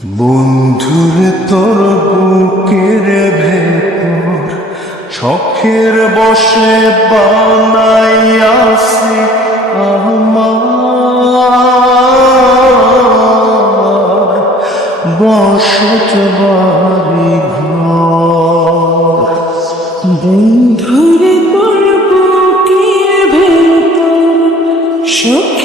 বন্ধুরে তোর বুকের ভেতর শখের বসে বানাইয়াছি আমার। বসত বাড়ি বন্ধুরে তোর বুকের ভেতর সুখের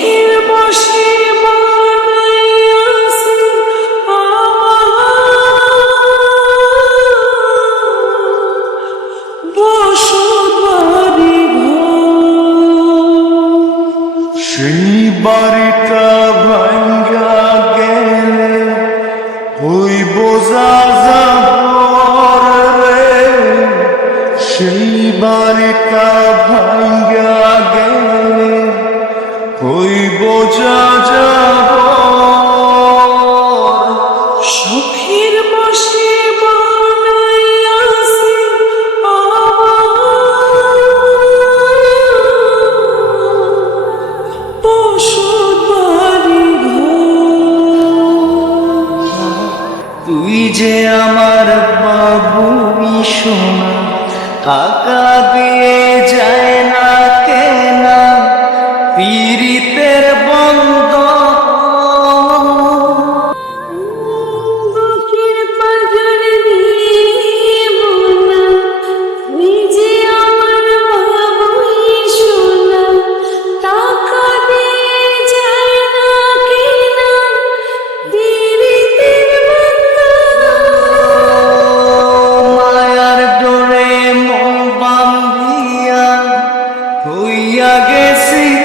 বাড়িটা ভাঙ্গা গেলে ওই বোঝা রে। সেই বাড়িটা ভাঙ্গা গেলে হইব যা যে আমার বাবু সোনা টাকা দিয়ে যায় না কেনা পীড়িতের já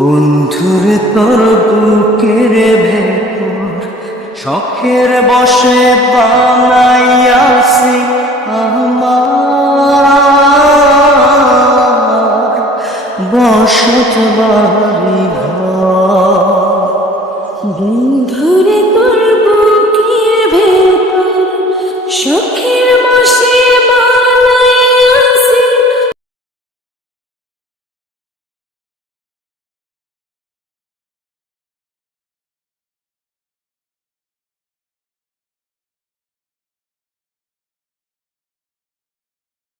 বন্ধুরে তোর বুকের ভেতর শখের বসে বানাইয়াছি আমার। বসত বাড়ি